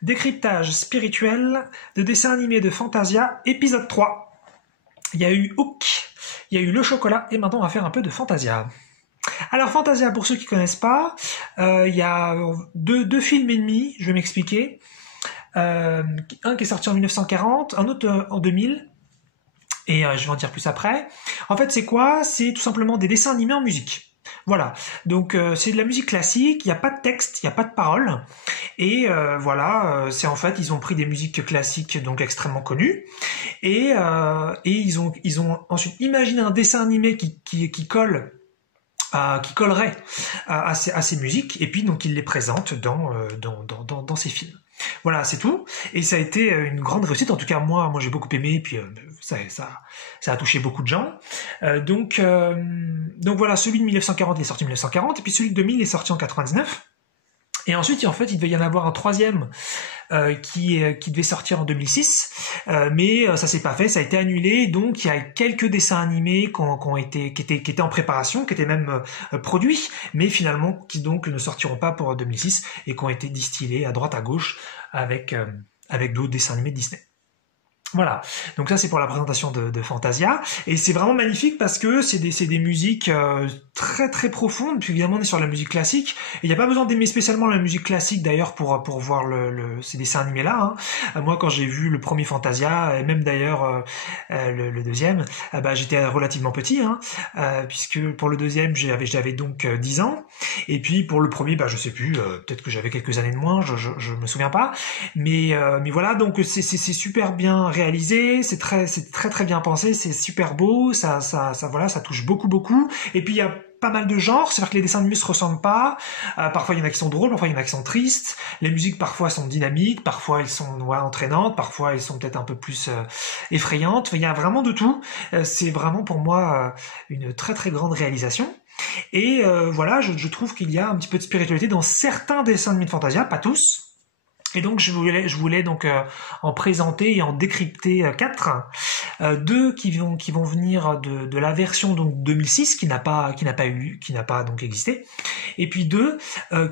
Décryptage spirituel de dessins animés de Fantasia, épisode 3. Il y a eu Hook, il y a eu le chocolat, et maintenant on va faire un peu de Fantasia. Alors Fantasia, pour ceux qui ne connaissent pas, il y a deux films et demi, je vais m'expliquer. Un qui est sorti en 1940, un autre en 2000, et je vais en dire plus après. En fait, c'est quoi? C'est tout simplement des dessins animés en musique. Voilà, donc c'est de la musique classique, il n'y a pas de texte, il n'y a pas de paroles, et c'est en fait, ils ont pris des musiques classiques donc extrêmement connues, et ils ont ensuite imaginé un dessin animé qui collerait à ces musiques, et puis donc ils les présentent dans ces films. Voilà, c'est tout. Et ça a été une grande réussite. En tout cas, moi j'ai beaucoup aimé. Et puis ça a touché beaucoup de gens. Donc voilà, celui de 1940 il est sorti en 1940, et puis celui de 2000 est sorti en 99. Et ensuite, en fait, il devait y en avoir un troisième qui devait sortir en 2006, mais ça s'est pas fait, ça a été annulé. Donc, il y a quelques dessins animés qui étaient en préparation, qui étaient même produits, mais finalement qui donc ne sortiront pas pour 2006 et qui ont été distillés à droite à gauche avec d'autres dessins animés de Disney. Voilà, donc ça c'est pour la présentation de Fantasia, et c'est vraiment magnifique parce que c'est des musiques très très profondes, puis évidemment on est sur la musique classique, et il n'y a pas besoin d'aimer spécialement la musique classique d'ailleurs pour voir ces dessins animés là. Moi quand j'ai vu le premier Fantasia, et même d'ailleurs le deuxième, j'étais relativement petit, puisque pour le deuxième j'avais donc 10 ans, et puis pour le premier, je sais plus, peut-être que j'avais quelques années de moins, je me souviens pas, mais voilà, donc c'est super bien réalisé, c'est très bien pensé, c'est super beau, ça touche beaucoup, et puis il y a pas mal de genres, c'est-à-dire que les dessins animés se ressemblent pas, parfois il y en a qui sont drôles, parfois il y en a qui sont tristes, les musiques parfois sont dynamiques, parfois elles sont entraînantes, parfois elles sont peut-être un peu plus effrayantes, il y a vraiment de tout, c'est vraiment pour moi une très très grande réalisation. Et je trouve qu'il y a un petit peu de spiritualité dans certains dessins animés de Fantasia, pas tous. Et donc je voulais donc en présenter et en décrypter 4, 2 qui vont venir de la version donc 2006 qui n'a pas donc existé, et puis 2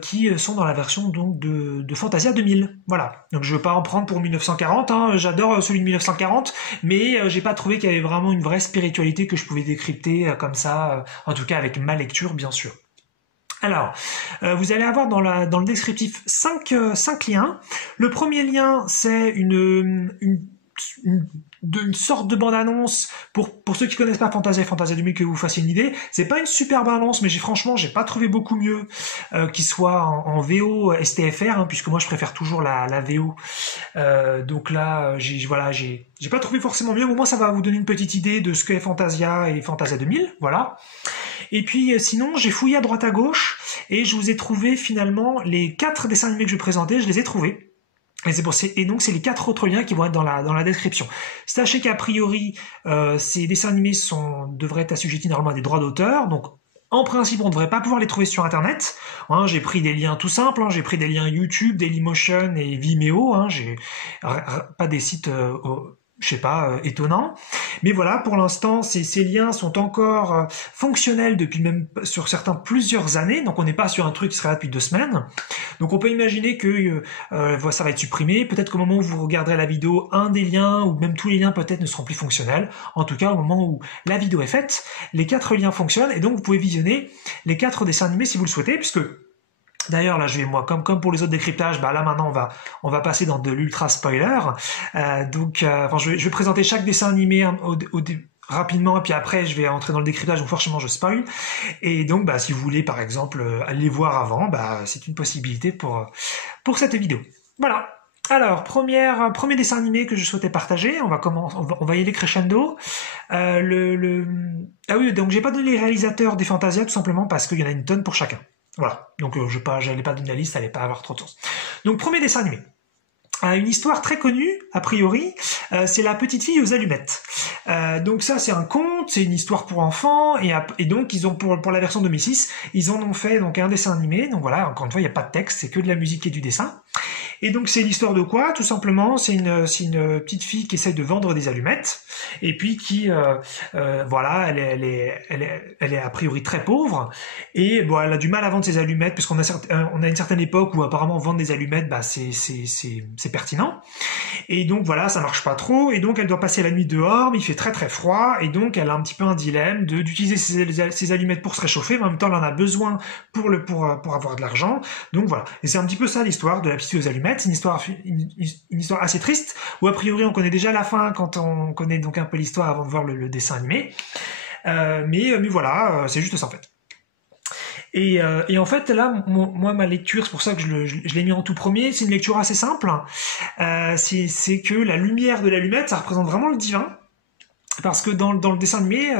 qui sont dans la version donc de Fantasia 2000. Voilà. Donc je veux pas en prendre pour 1940, j'adore celui de 1940, mais j'ai pas trouvé qu'il y avait vraiment une vraie spiritualité que je pouvais décrypter comme ça, en tout cas avec ma lecture bien sûr. Alors, vous allez avoir dans le descriptif 5 liens. Le premier lien, c'est une sorte de bande-annonce pour ceux qui connaissent pas Fantasia et Fantasia 2000, que vous fassiez une idée. C'est pas une super bande-annonce, mais j'ai pas trouvé beaucoup mieux qu'il soit en VO STFR, puisque moi je préfère toujours la VO. Donc là, j'ai pas trouvé forcément mieux, mais au moins ça va vous donner une petite idée de ce qu'est Fantasia et Fantasia 2000, voilà. Et puis sinon, j'ai fouillé à droite à gauche, et je vous ai trouvé finalement les 4 dessins animés que je présentais, je les ai trouvés. Et donc c'est les 4 autres liens qui vont être dans la description. Sachez qu'a priori, ces dessins animés devraient être assujettis normalement à des droits d'auteur, donc en principe on ne devrait pas pouvoir les trouver sur internet. J'ai pris des liens tout simples, j'ai pris des liens YouTube, Dailymotion et Vimeo, j'ai pas des sites étonnant. Mais voilà, pour l'instant, ces liens sont encore fonctionnels depuis même sur certains plusieurs années, donc on n'est pas sur un truc qui serait là depuis 2 semaines. Donc on peut imaginer que ça va être supprimé. Peut-être qu'au moment où vous regarderez la vidéo, un des liens ou même tous les liens peut-être ne seront plus fonctionnels. En tout cas, au moment où la vidéo est faite, les 4 liens fonctionnent, et donc vous pouvez visionner les 4 dessins animés si vous le souhaitez, puisque d'ailleurs, là, comme pour les autres décryptages, là maintenant on va passer dans de l'ultra spoiler. Je vais présenter chaque dessin animé rapidement, et puis après je vais entrer dans le décryptage où forcément je spoil. Et donc, si vous voulez par exemple aller voir avant, c'est une possibilité pour cette vidéo. Voilà. Alors, premier dessin animé que je souhaitais partager, on va y aller crescendo. Ah oui, donc j'ai pas donné les réalisateurs des Fantasia tout simplement parce qu'il y en a une tonne pour chacun. Voilà, donc j'allais pas donner la liste, ça allait pas avoir trop de sens. Donc premier dessin animé. Une histoire très connue, a priori, c'est La petite fille aux allumettes. Donc ça c'est un conte, c'est une histoire pour enfants, et donc ils ont pour la version 2006, ils en ont fait donc un dessin animé, donc voilà, encore une fois il n'y a pas de texte, c'est que de la musique et du dessin. Et donc c'est l'histoire de quoi? Tout simplement, c'est une petite fille qui essaye de vendre des allumettes, et puis qui, voilà, elle est a priori très pauvre, et bon, elle a du mal à vendre ses allumettes, puisqu'on on a une certaine époque où apparemment vendre des allumettes, bah c'est pertinent. Et donc voilà, ça marche pas trop, et donc elle doit passer la nuit dehors, mais il fait très très froid, et donc elle a un petit peu un dilemme d'utiliser ses allumettes pour se réchauffer, mais en même temps elle en a besoin pour avoir de l'argent. Donc voilà, et c'est un petit peu ça l'histoire de la petite fille aux allumettes. C'est une histoire assez triste, où a priori on connaît déjà la fin quand on connaît donc un peu l'histoire avant de voir le dessin animé. Mais voilà, c'est juste ça en fait. Et en fait, là, moi, ma lecture, c'est pour ça que je l'ai mis en tout premier, c'est une lecture assez simple. C'est que la lumière de l'allumette, ça représente vraiment le divin. Parce que dans le dessin animé,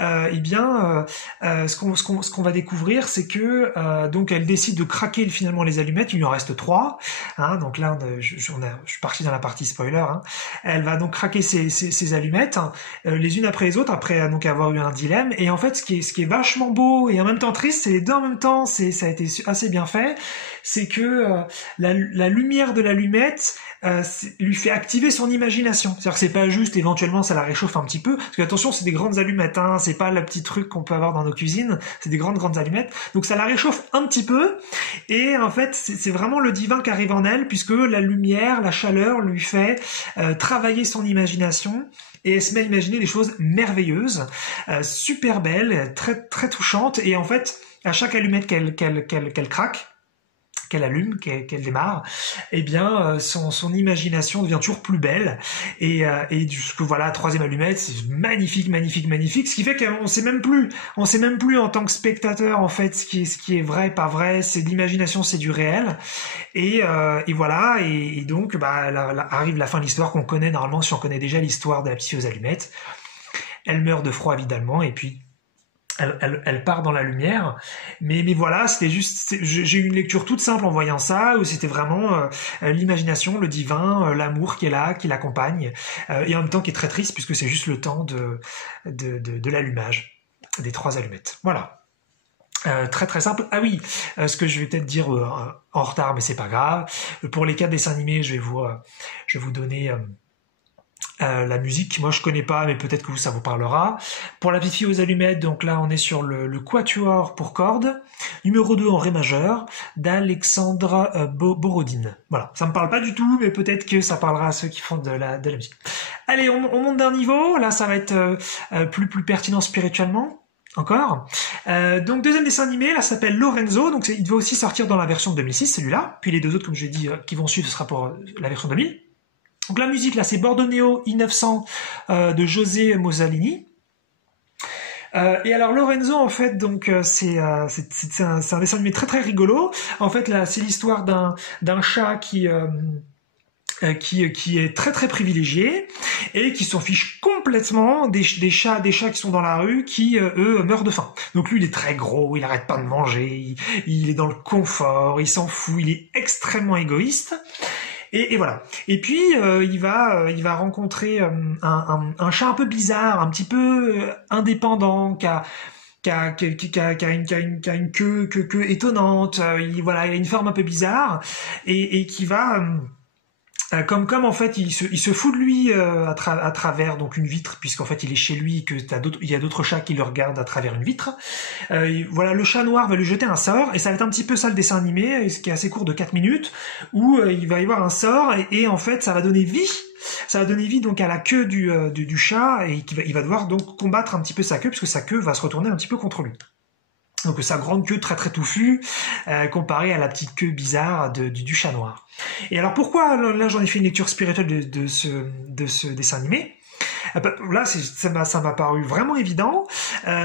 eh bien, ce qu'on va découvrir, c'est que donc elle décide de craquer finalement les allumettes. Il lui en reste 3. Hein, donc là, je suis parti dans la partie spoiler. Hein. Elle va donc craquer ces allumettes, les unes après les autres, après donc avoir eu un dilemme. Et en fait, ce qui est vachement beau et en même temps triste, c'est les deux en même temps. Ça a été assez bien fait. C'est que la lumière de l'allumette lui fait activer son imagination. C'est-à-dire que c'est pas juste éventuellement ça la réchauffe un petit peu, parce que attention, c'est des grandes allumettes, hein, c'est pas le petit truc qu'on peut avoir dans nos cuisines, c'est des grandes allumettes. Donc ça la réchauffe un petit peu, et en fait c'est vraiment le divin qui arrive en elle, puisque la lumière, la chaleur lui fait travailler son imagination. Et elle se met à imaginer des choses merveilleuses, super belles, très très touchantes. Et en fait, à chaque allumette qu'elle craque, qu'elle allume, qu'elle démarre, eh bien son imagination devient toujours plus belle, et jusque voilà, troisième allumette, c'est magnifique, ce qui fait qu'on sait même plus en tant que spectateur en fait ce qui est vrai, pas vrai, c'est de l'imagination, c'est du réel, et voilà, et donc bah arrive la fin de l'histoire qu'on connaît normalement, si on connaît déjà l'histoire de la petite fille aux allumettes. Elle meurt de froid évidemment, et puis elle part dans la lumière, mais voilà, c'était juste, j'ai eu une lecture toute simple en voyant ça, où c'était vraiment l'imagination, le divin, l'amour qui est là, qui l'accompagne, et en même temps qui est très triste, puisque c'est juste le temps de l'allumage des 3 allumettes. Voilà. Très très simple. Ah oui, ce que je vais peut-être dire en retard, mais c'est pas grave. Pour les 4 dessins animés, je vais vous donner la musique. Moi je connais pas, mais peut-être que ça vous parlera. Pour la petite fille aux allumettes, donc là on est sur le quatuor pour cordes, numéro 2 en ré majeur, d'Alexandre Borodine. Voilà, ça me parle pas du tout, mais peut-être que ça parlera à ceux qui font de la musique. Allez, on monte d'un niveau, là ça va être plus pertinent spirituellement. Encore. Donc deuxième dessin animé, là ça s'appelle Lorenzo, donc il devait aussi sortir dans la version de 2006, celui-là, puis les 2 autres, comme je l'ai dit, qui vont suivre, ce sera pour la version 2000. Donc la musique, là, c'est Bordoneo I900 de José Mosalini. Et alors Lorenzo, en fait, donc c'est un dessin animé très très rigolo. En fait, là, c'est l'histoire d'un chat qui est très très privilégié et qui s'en fiche complètement des chats qui sont dans la rue, qui eux meurent de faim. Donc lui il est très gros, il arrête pas de manger, il est dans le confort, il s'en fout, il est extrêmement égoïste. Et voilà. Et puis il va rencontrer un chat un peu bizarre, un petit peu indépendant, qui a une queue étonnante. Il a une forme un peu bizarre, et qui va comme en fait il se fout de lui à travers donc une vitre, puisqu'en fait il est chez lui, que il y a d'autres chats qui le regardent à travers une vitre. Voilà, le chat noir va lui jeter un sort, et ça va être un petit peu ça le dessin animé, ce qui est assez court, de 4 minutes, où il va y avoir un sort, et en fait ça va donner vie donc à la queue du chat, et il va devoir donc combattre un petit peu sa queue, puisque sa queue va se retourner un petit peu contre lui. Donc sa grande queue très très touffue, comparée à la petite queue bizarre du chat noir. Et alors pourquoi là j'en ai fait une lecture spirituelle de ce dessin animé? Là ça m'a paru vraiment évident.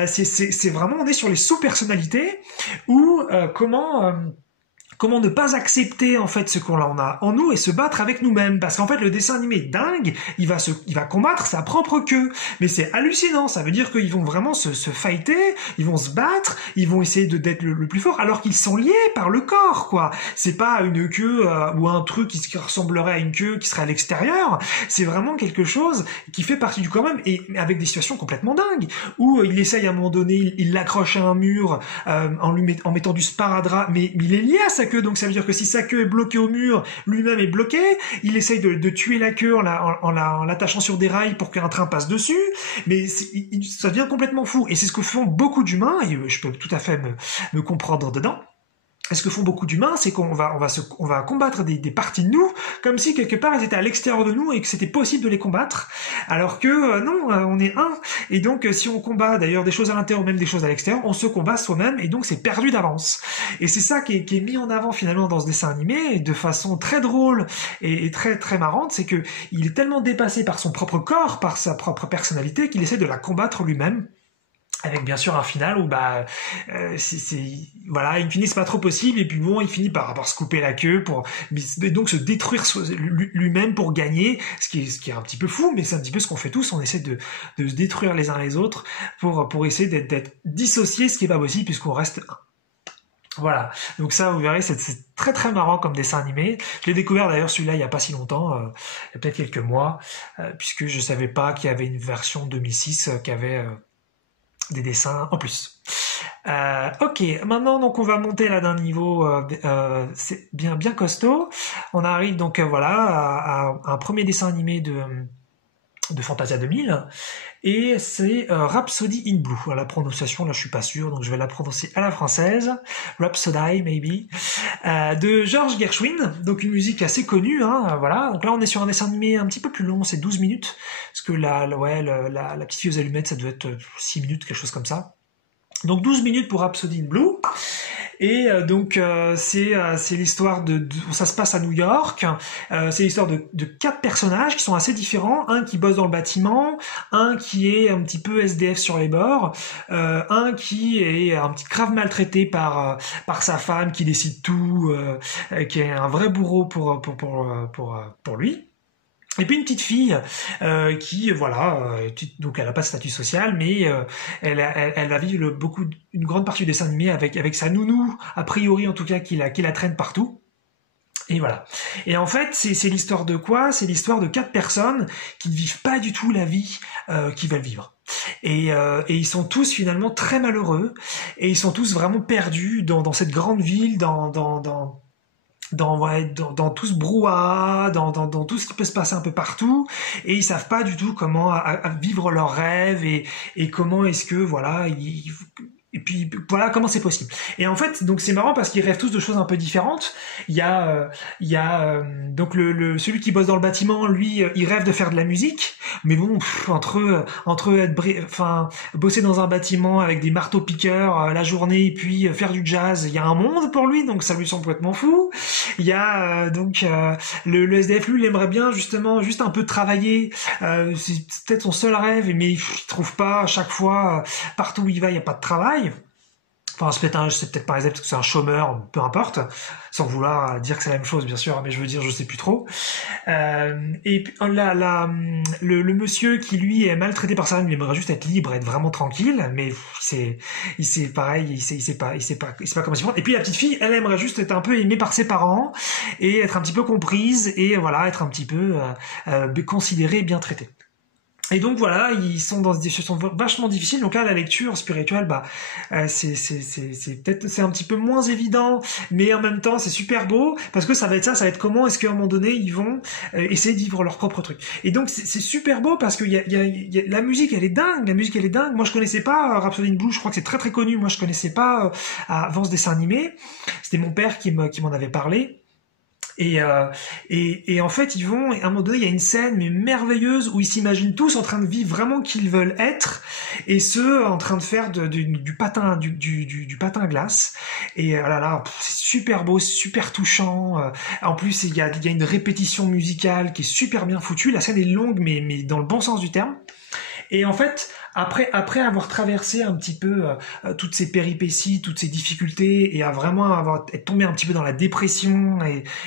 C'est vraiment, on est sur les sous-personnalités, où comment ne pas accepter en fait ce qu'on a en nous, et se battre avec nous-mêmes, parce qu'en fait le dessin animé est dingue, il va combattre sa propre queue, mais c'est hallucinant. Ça veut dire qu'ils vont vraiment se fighter, ils vont se battre, ils vont essayer d'être le plus fort, alors qu'ils sont liés par le corps, quoi. C'est pas une queue ou un truc qui ressemblerait à une queue qui serait à l'extérieur, c'est vraiment quelque chose qui fait partie du corps même, et avec des situations complètement dingues, où il essaye à un moment donné, il l'accroche à un mur en mettant du sparadrap, mais il est lié à sa queue, donc ça veut dire que si sa queue est bloquée au mur, lui-même est bloqué. Il essaye de tuer la queue en l'attachant sur des rails pour qu'un train passe dessus, mais ça devient complètement fou. Et c'est ce que font beaucoup d'humains, et je peux tout à fait me comprendre dedans. Et ce que font beaucoup d'humains, c'est qu'on va combattre des parties de nous, comme si quelque part elles étaient à l'extérieur de nous et que c'était possible de les combattre, alors que non, on est un. Et donc si on combat d'ailleurs des choses à l'intérieur, même des choses à l'extérieur, on se combat soi-même et donc c'est perdu d'avance. Et c'est ça qui est mis en avant finalement dans ce dessin animé de façon très drôle et très très marrante, c'est que il est tellement dépassé par son propre corps, par sa propre personnalité, qu'il essaie de la combattre lui-même. Avec bien sûr un final où voilà, in fine c'est pas trop possible, et puis bon, il finit par se couper la queue et donc se détruire lui-même pour gagner, ce qui est un petit peu fou, mais c'est un petit peu ce qu'on fait tous, on essaie de se détruire les uns les autres pour essayer d'être dissocié, ce qui est pas possible puisqu'on reste un. Voilà, donc ça vous verrez, c'est très très marrant comme dessin animé. Je l'ai découvert d'ailleurs celui-là il y a pas si longtemps, il y a peut-être quelques mois, puisque je savais pas qu'il y avait une version 2006 qui avait des dessins en plus. Ok, maintenant donc on va monter là d'un niveau c'est bien costaud. On arrive donc voilà à un premier dessin animé de Fantasia 2000, et c'est Rhapsody in Blue. La prononciation là je suis pas sûr, donc je vais la prononcer à la française, Rhapsody maybe, de George Gershwin, donc une musique assez connue, hein, voilà. Donc là on est sur un dessin animé un petit peu plus long, c'est 12 minutes, parce que la petite fille aux allumettes ça doit être 6 minutes, quelque chose comme ça. Donc 12 minutes pour Rhapsody in Blue. Et donc c'est l'histoire ça se passe à New York. C'est l'histoire de 4 personnages qui sont assez différents. Un qui bosse dans le bâtiment, un qui est un petit peu SDF sur les bords, un qui est un petit grave maltraité par sa femme qui décide tout, qui est un vrai bourreau pour lui. Et puis une petite fille qui donc elle a pas de statut social, mais elle va vivre une grande partie du dessin animé avec sa nounou, a priori en tout cas, qui la traîne partout. Et voilà. Et en fait, c'est l'histoire de quoi? C'est l'histoire de 4 personnes qui ne vivent pas du tout la vie qu'ils veulent vivre. Et ils sont tous finalement très malheureux, et ils sont tous vraiment perdus dans cette grande ville, dans tout ce brouhaha, dans tout ce qui peut se passer un peu partout, et ils savent pas du tout comment à vivre leurs rêves, et comment est-ce que voilà et puis voilà comment c'est possible. Et en fait, donc c'est marrant parce qu'ils rêvent tous de choses un peu différentes. Il y a donc celui qui bosse dans le bâtiment, lui, il rêve de faire de la musique, mais bon, entre bosser dans un bâtiment avec des marteaux piqueurs la journée et puis faire du jazz, il y a un monde pour lui, donc ça lui semble complètement fou. Il y a le SDF, lui, il aimerait bien justement juste un peu travailler, c'est peut-être son seul rêve, mais il trouve pas, à chaque fois, partout où il va, il y a pas de travail. Enfin, c'est peut-être par exemple que c'est un chômeur, peu importe, sans vouloir dire que c'est la même chose, bien sûr, mais je veux dire, je sais plus trop. Et le monsieur qui, lui, est maltraité par sa femme, il aimerait juste être libre, être vraiment tranquille, mais il sait pas comment s'y prendre. Et puis la petite fille, elle aimerait juste être un peu aimée par ses parents, et être un petit peu comprise, et voilà, être un petit peu considérée et bien traitée. Et donc voilà, ils sont dans des situations vachement difficiles. Donc là, la lecture spirituelle, c'est un petit peu moins évident, mais en même temps, c'est super beau parce que ça va être comment est-ce qu'à un moment donné, ils vont essayer de vivre leur propre truc. Et donc c'est super beau parce que la musique, elle est dingue. Moi, je connaissais pas Rhapsody in Blue. Je crois que c'est très très connu. Moi, je connaissais pas avant ce dessin animé. C'était mon père qui m'en avait parlé. Et en fait, ils vont, à un moment donné, il y a une scène mais merveilleuse où ils s'imaginent tous en train de vivre vraiment qui ils veulent être, et en train de faire du patin à glace. Et là, c'est super beau, super touchant. En plus, il y a une répétition musicale qui est super bien foutue. La scène est longue, mais dans le bon sens du terme. Et en fait, après avoir traversé un petit peu toutes ces péripéties, toutes ces difficultés, et être tombé un petit peu dans la dépression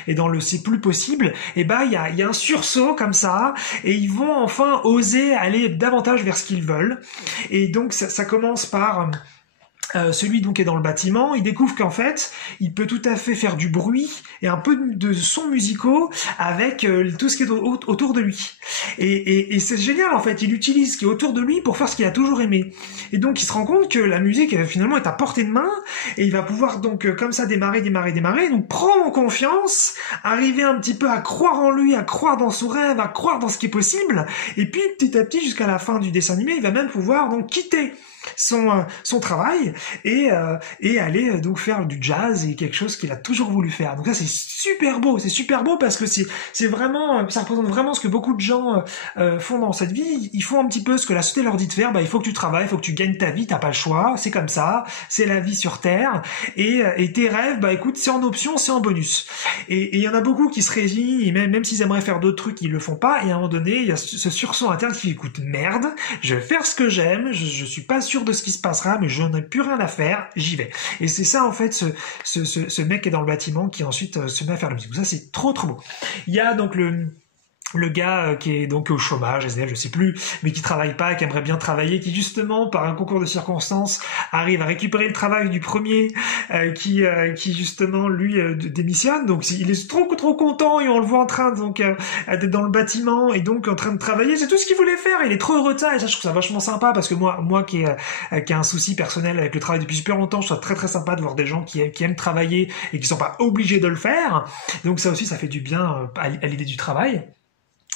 et dans le c'est plus possible, et il y a un sursaut comme ça, et ils vont enfin oser aller davantage vers ce qu'ils veulent. Et donc ça commence par celui donc est dans le bâtiment, il découvre qu'en fait, il peut tout à fait faire du bruit et un peu de sons musicaux avec tout ce qui est autour de lui. Et c'est génial en fait, il utilise ce qui est autour de lui pour faire ce qu'il a toujours aimé. Et donc il se rend compte que la musique finalement est à portée de main et il va pouvoir donc comme ça démarrer, donc prendre en confiance, arriver un petit peu à croire en lui, à croire dans son rêve, à croire dans ce qui est possible. Et puis petit à petit jusqu'à la fin du dessin animé, il va même pouvoir donc quitter son travail et aller donc faire du jazz et quelque chose qu'il a toujours voulu faire. Donc ça c'est super beau parce que c'est vraiment, ça représente vraiment ce que beaucoup de gens font dans cette vie. Ils font un petit peu ce que la société leur dit de faire. Bah il faut que tu travailles, il faut que tu gagnes ta vie, t'as pas le choix, c'est comme ça, c'est la vie sur terre et tes rêves, bah écoute, c'est en option, c'est en bonus. Et il y en a beaucoup qui se résignent et même s'ils aimeraient faire d'autres trucs, ils le font pas et à un moment donné, il y a ce sursaut interne qui écoute merde, je vais faire ce que j'aime, je suis pas sûr de ce qui se passera, mais je n'ai plus rien à faire, j'y vais. Et c'est ça en fait ce mec qui est dans le bâtiment qui ensuite se met à faire la musique. Ça c'est trop beau. Il y a donc le gars qui est donc au chômage, SDF, je sais plus, mais qui travaille pas, qui aimerait bien travailler, qui justement, par un concours de circonstances, arrive à récupérer le travail du premier, qui justement, lui, démissionne. Donc, il est trop content et on le voit en train donc d'être dans le bâtiment et donc en train de travailler. C'est tout ce qu'il voulait faire. Il est trop heureux de ça et ça, je trouve ça vachement sympa parce que moi qui ai un souci personnel avec le travail depuis super longtemps, je trouve ça très sympa de voir des gens qui aiment travailler et qui sont pas obligés de le faire. Donc ça aussi, ça fait du bien à l'idée du travail.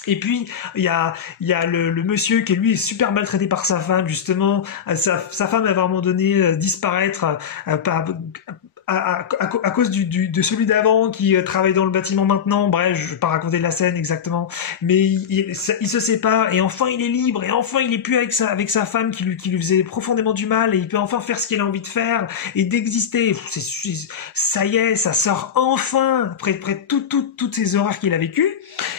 Et puis il y a le monsieur qui lui est super maltraité par sa femme justement. Sa femme elle va à un moment donné disparaître à cause de celui d'avant qui travaille dans le bâtiment maintenant. Bref, je vais pas raconter la scène exactement, mais il se sépare et enfin il est libre et enfin il est plus avec sa femme qui lui faisait profondément du mal et il peut enfin faire ce qu'il a envie de faire et d'exister. Ça y est, ça sort enfin après toutes ces horreurs qu'il a vécues.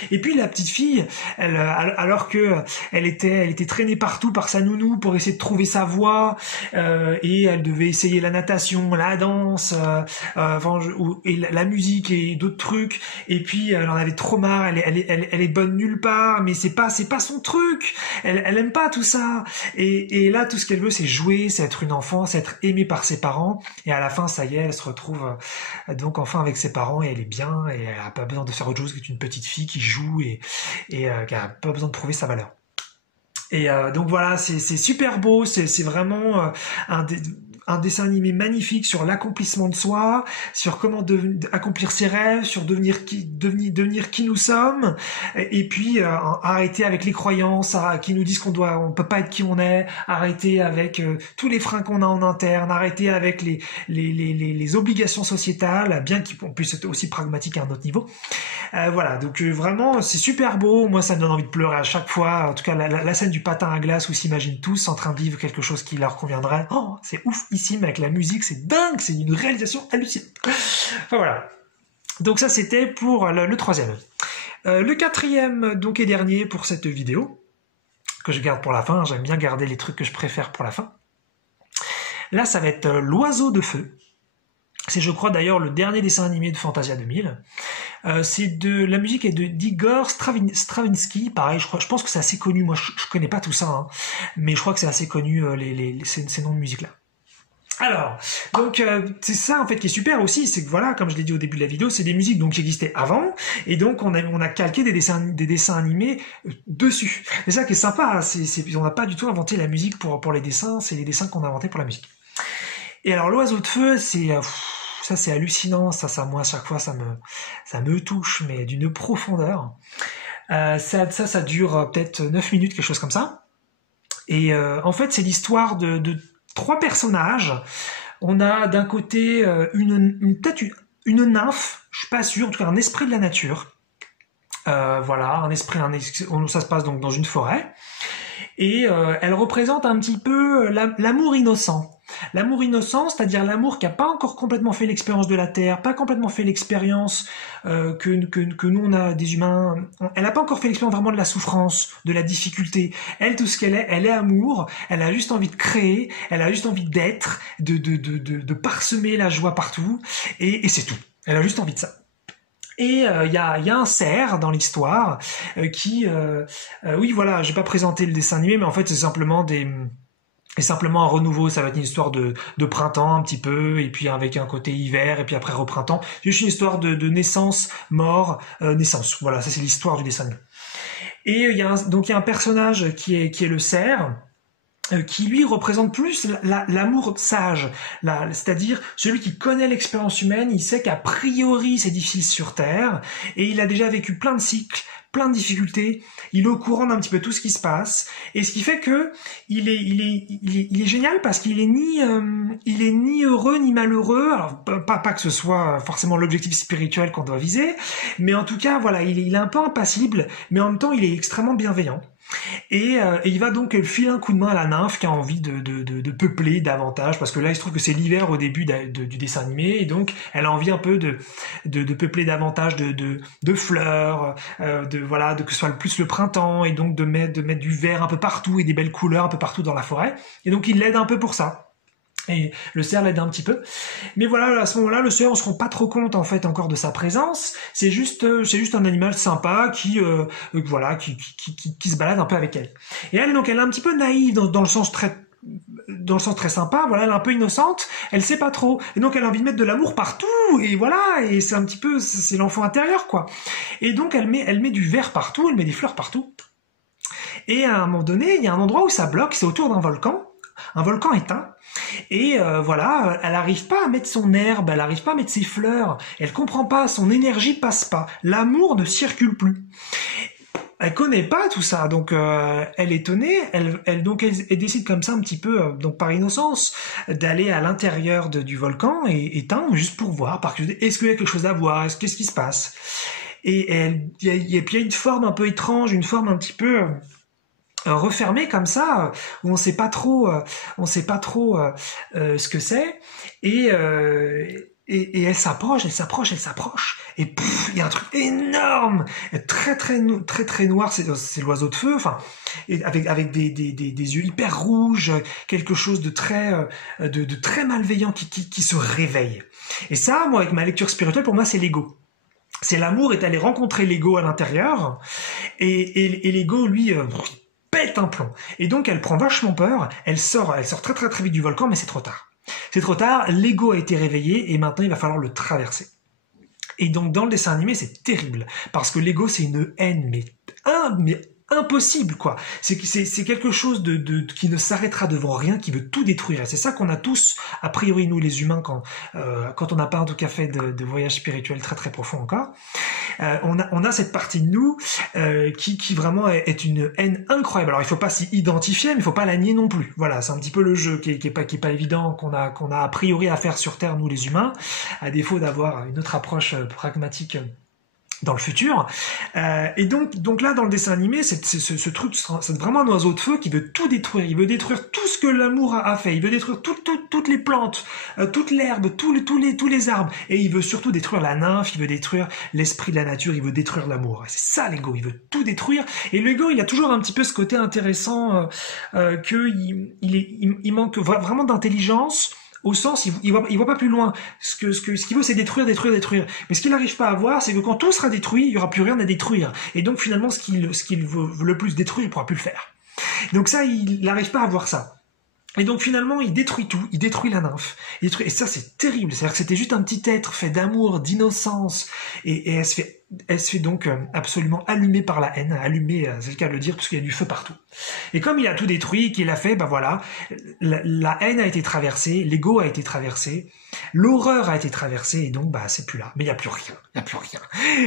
Et puis la petite fille, alors que elle était traînée partout par sa nounou pour essayer de trouver sa voie et elle devait essayer la natation, la danse, et la musique et d'autres trucs. Et puis elle en avait trop marre. Elle est bonne nulle part, mais c'est pas son truc. Elle aime pas tout ça. Et là tout ce qu'elle veut c'est jouer, c'est être une enfant, c'est être aimée par ses parents. Et à la fin ça y est, elle se retrouve donc enfin avec ses parents et elle est bien et elle a pas besoin de faire autre chose qu'être une petite fille qui joue et qui a pas besoin de prouver sa valeur. Et donc voilà, c'est super beau, c'est vraiment un dessin animé magnifique sur l'accomplissement de soi, sur comment accomplir ses rêves, sur devenir qui nous sommes, et puis arrêter avec les croyances qui nous disent on peut pas être qui on est, arrêter avec tous les freins qu'on a en interne, arrêter avec les obligations sociétales, bien qu'on puisse être aussi pragmatique à un autre niveau. Voilà, donc vraiment c'est super beau, moi ça me donne envie de pleurer à chaque fois, en tout cas la scène du patin à glace où ils s'imaginent tous en train de vivre quelque chose qui leur conviendrait, oh c'est ouf. Ici, mais avec la musique, c'est dingue, c'est une réalisation hallucinante. Enfin voilà. Donc ça, c'était pour le troisième. Le quatrième, donc, et dernier pour cette vidéo, que je garde pour la fin. J'aime bien garder les trucs que je préfère pour la fin. Là, ça va être L'Oiseau de Feu. C'est, je crois, d'ailleurs, le dernier dessin animé de Fantasia 2000. La musique est d'Igor Stravinsky. Pareil, je pense que c'est assez connu. Moi, je connais pas tout ça, hein, mais je crois que c'est assez connu, ces noms de musique-là. Alors, donc c'est ça en fait qui est super aussi, c'est que voilà, comme je l'ai dit au début de la vidéo, c'est des musiques donc qui existaient avant, et donc on a calqué des dessins animés dessus. C'est ça qui est sympa, on n'a pas du tout inventé la musique pour les dessins, c'est les dessins qu'on a inventés pour la musique. Et alors l'Oiseau de Feu, ça c'est hallucinant, ça moi à chaque fois ça me touche, mais d'une profondeur. Ça dure peut-être 9 minutes, quelque chose comme ça. Et en fait c'est l'histoire de 3 personnages. On a d'un côté peut-être une nymphe, je suis pas sûr, en tout cas un esprit de la nature. Voilà, ça se passe donc dans une forêt. Et elle représente un petit peu l'amour innocent. L'amour innocent, c'est-à-dire l'amour qui n'a pas encore complètement fait l'expérience de la Terre, pas complètement fait l'expérience que nous on a des humains. Elle n'a pas encore fait l'expérience vraiment de la souffrance, de la difficulté. Elle, tout ce qu'elle est, elle est amour. Elle a juste envie de créer, elle a juste envie d'être, de parsemer la joie partout. Et c'est tout. Elle a juste envie de ça. Et il y a un cerf dans l'histoire oui voilà, j'ai pas présenté le dessin animé, mais en fait c'est simplement Et simplement un renouveau, ça va être une histoire de printemps un petit peu, et puis avec un côté hiver, et puis après reprintemps. C'est juste une histoire de naissance, mort, naissance. Voilà, ça c'est l'histoire du dessin animé. Et donc il y a un personnage qui est le cerf, qui lui représente plus l'amour sage, c'est-à-dire celui qui connaît l'expérience humaine, il sait qu'a priori c'est difficile sur Terre, et il a déjà vécu plein de cycles, plein de difficultés, il est au courant d'un petit peu tout ce qui se passe, et ce qui fait que il est génial parce qu'il est ni heureux ni malheureux, alors pas que ce soit forcément l'objectif spirituel qu'on doit viser, mais en tout cas voilà, il est un peu impassible, mais en même temps il est extrêmement bienveillant. Et il va donc filer un coup de main à la nymphe qui a envie de peupler davantage, parce que là il se trouve que c'est l'hiver au début du dessin animé, et donc elle a envie un peu de peupler davantage de fleurs, voilà, que ce soit plus le printemps, et donc de mettre du vert un peu partout et des belles couleurs un peu partout dans la forêt. Et donc il l'aide un peu pour ça. Et le cerf l'aide un petit peu. Mais voilà, à ce moment-là, le cerf, on se rend pas trop compte, en fait, encore de sa présence. C'est juste un animal sympa voilà, qui se balade un peu avec elle. Et elle, donc, elle est un petit peu naïve dans le sens très sympa, voilà, elle est un peu innocente, elle sait pas trop. Et donc, elle a envie de mettre de l'amour partout, et voilà, et c'est un petit peu, c'est l'enfant intérieur, quoi. Et donc, elle met du vert partout, elle met des fleurs partout. Et à un moment donné, il y a un endroit où ça bloque, c'est autour d'un volcan, un volcan éteint. Et voilà, elle n'arrive pas à mettre son herbe, elle n'arrive pas à mettre ses fleurs, elle comprend pas, son énergie passe pas, l'amour ne circule plus. Elle connaît pas tout ça, donc elle est étonnée, elle décide comme ça un petit peu, donc par innocence, d'aller à l'intérieur du volcan et éteint, juste pour voir, par curiosité, est-ce qu'il y a quelque chose à voir, qu'est-ce qui se passe. Et il y a une forme un peu étrange, une forme un petit peu refermé comme ça, où on sait pas trop ce que c'est, et elle s'approche, et pouf, il y a un truc énorme, très noir, c'est l'oiseau de feu, enfin, et avec des yeux hyper rouges, quelque chose de très malveillant qui se réveille. Et ça, moi, avec ma lecture spirituelle, pour moi, c'est l'ego. C'est l'amour est allé rencontrer l'ego à l'intérieur, et l'ego, lui, pète un plomb. Et donc elle prend vachement peur, elle sort très vite du volcan, mais c'est trop tard. C'est trop tard, l'ego a été réveillé et maintenant il va falloir le traverser. Et donc dans le dessin animé, c'est terrible, parce que l'ego c'est une haine, mais impossible, quoi. C'est quelque chose qui ne s'arrêtera devant rien, qui veut tout détruire. Et c'est ça qu'on a tous, a priori nous les humains, quand on n'a pas en tout cas fait de voyage spirituel très profond encore. On a cette partie de nous qui vraiment est une haine incroyable. Alors il faut pas s'y identifier, mais il faut pas la nier non plus. Voilà, c'est un petit peu le jeu qui est pas évident, qu'on a a priori à faire sur Terre, nous les humains, à défaut d'avoir une autre approche pragmatique dans le futur. Et donc là, dans le dessin animé, ce truc, c'est vraiment un oiseau de feu qui veut tout détruire. Il veut détruire tout ce que l'amour a fait. Il veut détruire toutes les plantes, toute l'herbe, tous les arbres. Et il veut surtout détruire la nymphe, il veut détruire l'esprit de la nature, il veut détruire l'amour. Et c'est ça l'ego, il veut tout détruire. Et l'ego, il a toujours un petit peu ce côté intéressant qu'il manque vraiment d'intelligence, au sens, il voit pas plus loin. Ce qu'il veut, c'est détruire. Mais ce qu'il n'arrive pas à voir, c'est que quand tout sera détruit, il y aura plus rien à détruire. Et donc, finalement, ce qu'il veut le plus détruire, il pourra plus le faire. Donc ça, il n'arrive pas à voir ça. Et donc finalement, il détruit tout, il détruit la nymphe. Et ça, c'est terrible. C'est-à-dire que c'était juste un petit être fait d'amour, d'innocence. Et elle se fait donc absolument allumer par la haine. Allumer, c'est le cas de le dire, parce qu'il y a du feu partout. Et comme il a tout détruit, qu'il a fait, ben voilà, la haine a été traversée, l'ego a été traversé, l'horreur a été traversée, et donc, bah, c'est plus là. Mais il n'y a plus rien.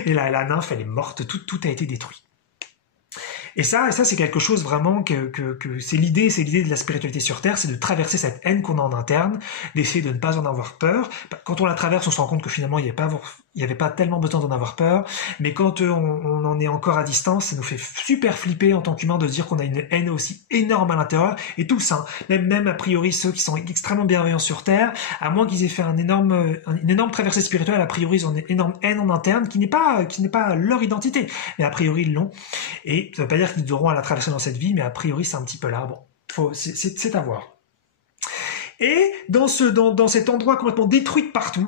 Et la nymphe, elle est morte, tout a été détruit. Et ça, c'est quelque chose vraiment que c'est l'idée de la spiritualité sur Terre, c'est de traverser cette haine qu'on a en interne, d'essayer de ne pas en avoir peur. Quand on la traverse, on se rend compte que finalement, il n'y avait pas tellement besoin d'en avoir peur, mais quand on en est encore à distance, ça nous fait super flipper en tant qu'humain de se dire qu'on a une haine aussi énorme à l'intérieur, et tous, hein, même a priori ceux qui sont extrêmement bienveillants sur Terre, à moins qu'ils aient fait une énorme traversée spirituelle, a priori ils ont une énorme haine en interne qui n'est pas leur identité, mais a priori ils l'ont, et ça veut pas dire qu'ils auront à la traverser dans cette vie, mais a priori c'est un petit peu là, bon, c'est à voir. Et dans cet endroit complètement détruit de partout,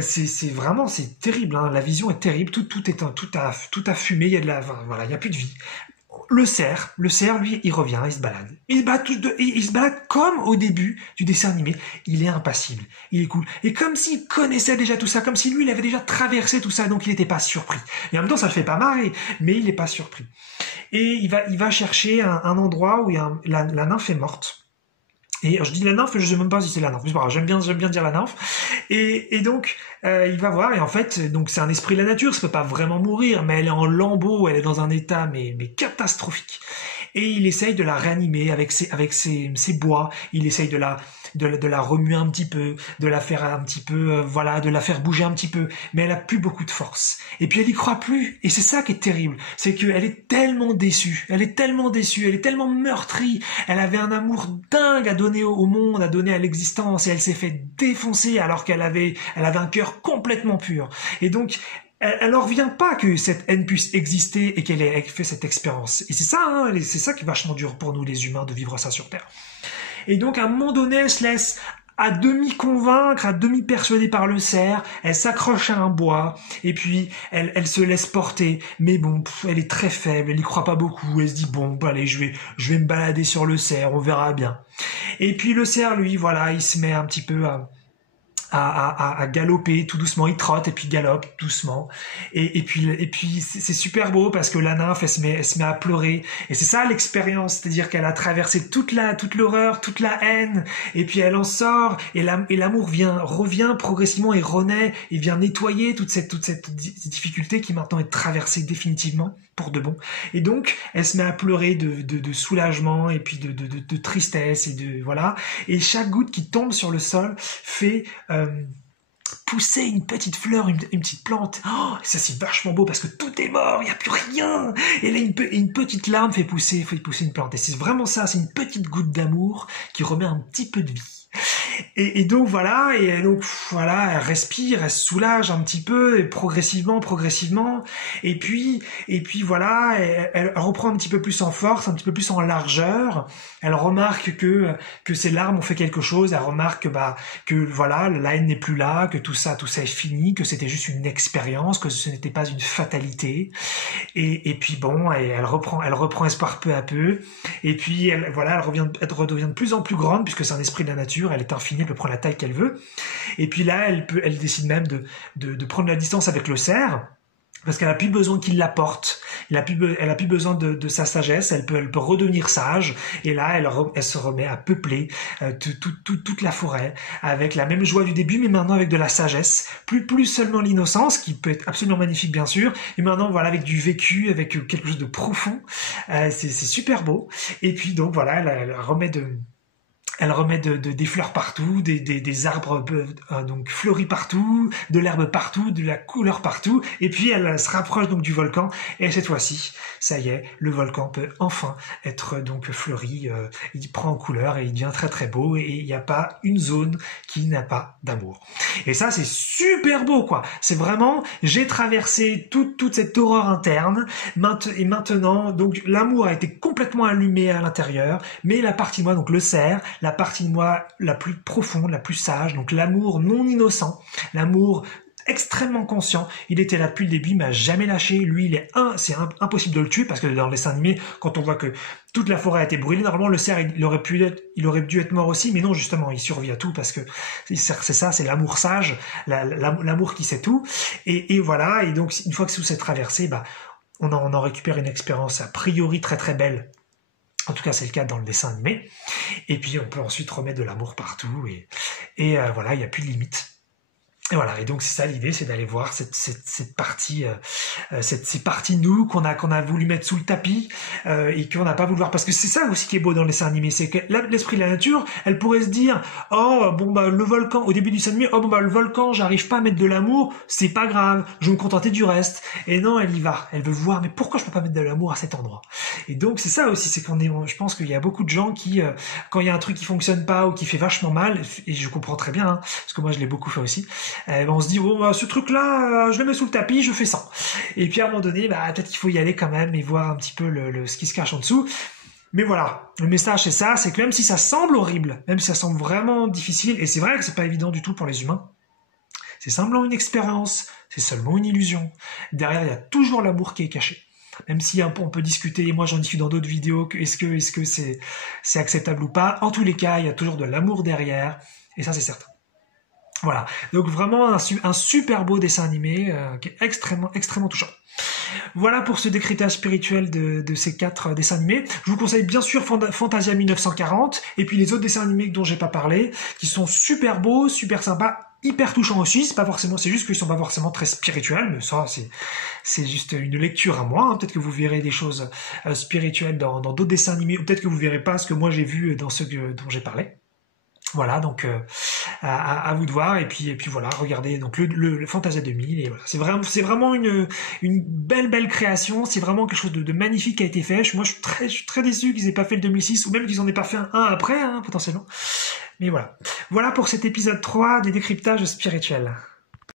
c'est vraiment, c'est terrible, hein, la vision est terrible, tout a fumé, il y a il y a plus de vie. Le cerf, lui, il revient, il se balade. Il se balade comme au début du dessin animé. Il est impassible, il est cool. Et comme s'il connaissait déjà tout ça, comme si lui, il avait déjà traversé tout ça, donc il n'était pas surpris. Et en même temps, ça le fait pas marrer, mais il n'est pas surpris. Et il va chercher un endroit où la nymphe est morte. Et je dis la nymphe, je sais même pas si c'est la nymphe. C'est pas grave, j'aime bien dire la nymphe. Et donc, il va voir, et en fait, donc c'est un esprit de la nature, ça peut pas vraiment mourir, mais elle est en lambeaux, elle est dans un état mais catastrophique. Et il essaye de la réanimer avec ses bois, il essaye de la remuer un petit peu, de la faire un petit peu, voilà, de la faire bouger un petit peu, mais elle a plus beaucoup de force. Et puis elle y croit plus, et c'est ça qui est terrible, c'est qu'elle est tellement déçue, elle est tellement meurtrie, elle avait un amour dingue à donner au monde, à donner à l'existence, et elle s'est fait défoncer alors qu'elle avait un cœur complètement pur. Et donc, elle n'en revient pas que cette haine puisse exister et qu'elle ait fait cette expérience. Et c'est ça, hein, c'est ça qui est vachement dur pour nous les humains de vivre ça sur Terre. Et donc à un moment donné, elle se laisse à demi convaincre, à demi persuadée par le cerf, elle s'accroche à un bois, et puis elle se laisse porter, mais bon, elle est très faible, elle y croit pas beaucoup, elle se dit bon, allez, je vais me balader sur le cerf, on verra bien. Et puis le cerf, lui, voilà, il se met un petit peu à galoper tout doucement, il trotte et puis galope doucement, et puis c'est super beau parce que la nymphe elle se met à pleurer, et c'est ça l'expérience, c'est-à-dire qu'elle a traversé toute l'horreur, toute la haine, et puis elle en sort, et l'amour revient progressivement et renaît et vient nettoyer toute cette difficulté qui maintenant est traversée définitivement pour de bon. Et donc elle se met à pleurer de soulagement et puis de tristesse, et de voilà, et chaque goutte qui tombe sur le sol fait pousser une petite fleur, une petite plante. Oh, ça c'est vachement beau parce que tout est mort, il n'y a plus rien. Et là une petite larme fait pousser une plante. Et c'est vraiment ça, c'est une petite goutte d'amour qui remet un petit peu de vie. Et donc voilà, elle respire, elle se soulage un petit peu, et progressivement, et puis voilà, elle reprend un petit peu plus en force, un petit peu plus en largeur. Elle remarque que ses larmes ont fait quelque chose. Elle remarque que voilà, la haine n'est plus là, que tout ça est fini, que c'était juste une expérience, que ce n'était pas une fatalité. Et puis bon, elle reprend espoir peu à peu. Et puis elle redevient de plus en plus grande, puisque c'est un esprit de la nature, elle est infinie, elle peut prendre la taille qu'elle veut. Et puis là, elle décide même de prendre la distance avec le cerf, parce qu'elle a plus besoin qu'il la porte. Elle a plus besoin de sa sagesse. Elle peut redevenir sage. Et là, elle se remet à peupler toute la forêt avec la même joie du début, mais maintenant avec de la sagesse. Plus seulement l'innocence, qui peut être absolument magnifique, bien sûr, mais maintenant, voilà, avec du vécu, avec quelque chose de profond. C'est super beau. Et puis, donc, voilà, elle remet des fleurs partout, des arbres donc fleuris partout, de l'herbe partout, de la couleur partout, et puis elle se rapproche donc du volcan, et cette fois-ci, ça y est, le volcan peut enfin être donc fleuri, il prend en couleur et il devient très très beau, et il n'y a pas une zone qui n'a pas d'amour. Et ça, c'est super beau, quoi. C'est vraiment, j'ai traversé toute cette horreur interne, et maintenant, donc l'amour a été complètement allumé à l'intérieur, mais la partie de moi, donc le cerf, la partie de moi la plus profonde, la plus sage, donc l'amour non innocent, l'amour extrêmement conscient, il était là depuis le début, il m'a jamais lâché. Lui, c'est impossible de le tuer, parce que dans le dessin animé, quand on voit que toute la forêt a été brûlée, normalement le cerf il aurait dû être mort aussi, mais non, justement, il survit à tout, parce que c'est ça, c'est l'amour sage, l'amour qui sait tout, et voilà. Et donc une fois que tout s'est traversé, on en récupère une expérience a priori très très belle. En tout cas, c'est le cas dans le dessin animé. Et puis, on peut ensuite remettre de l'amour partout. Et voilà, il n'y a plus de limite. Et voilà, et donc c'est ça l'idée, c'est d'aller voir cette partie, ces parties nous qu'on a voulu mettre sous le tapis, et qu'on n'a pas voulu voir, parce que c'est ça aussi qui est beau dans les dessins animés, c'est que l'esprit de la nature, elle pourrait se dire, oh bon le volcan, au début du dessin animé, le volcan, j'arrive pas à mettre de l'amour, c'est pas grave, je vais me contenter du reste. Et non, elle y va, elle veut voir, mais pourquoi je peux pas mettre de l'amour à cet endroit? Et donc c'est ça aussi, c'est je pense qu'il y a beaucoup de gens qui, quand il y a un truc qui fonctionne pas ou qui fait vachement mal, et je comprends très bien, hein, parce que moi je l'ai beaucoup fait aussi. On se dit ce truc là je le mets sous le tapis, je fais ça, et puis à un moment donné peut-être qu'il faut y aller quand même et voir un petit peu ce qui se cache en dessous. Mais voilà, le message c'est ça, c'est que même si ça semble horrible, même si ça semble vraiment difficile, et c'est vrai que c'est pas évident du tout pour les humains, c'est simplement une expérience, c'est seulement une illusion. Derrière, il y a toujours l'amour qui est caché. Même si on peut discuter, et moi j'en discute dans d'autres vidéos, est-ce que c'est acceptable ou pas. En tous les cas, il y a toujours de l'amour derrière, et ça c'est certain. Voilà, donc vraiment un super beau dessin animé qui est extrêmement touchant. Voilà pour ce décryptage spirituel de ces 4 dessins animés. Je vous conseille bien sûr Fantasia 1940 et puis les autres dessins animés dont j'ai pas parlé, qui sont super beaux, super sympas, hyper touchants aussi. C'est juste qu'ils sont pas forcément très spirituels, mais ça c'est juste une lecture à moi. Hein. Peut-être que vous verrez des choses spirituelles dans d'autres dessins animés, ou peut-être que vous verrez pas ce que moi j'ai vu dans ceux dont j'ai parlé. Voilà, donc à vous de voir, et puis voilà, regardez donc le Fantasia 2000, et voilà, c'est vraiment une belle création, c'est vraiment quelque chose de magnifique qui a été fait. Moi je suis très déçu qu'ils aient pas fait le 2006, ou même qu'ils en aient pas fait un après, hein, potentiellement. Mais voilà. Voilà pour cet épisode 3 des décryptages spirituels.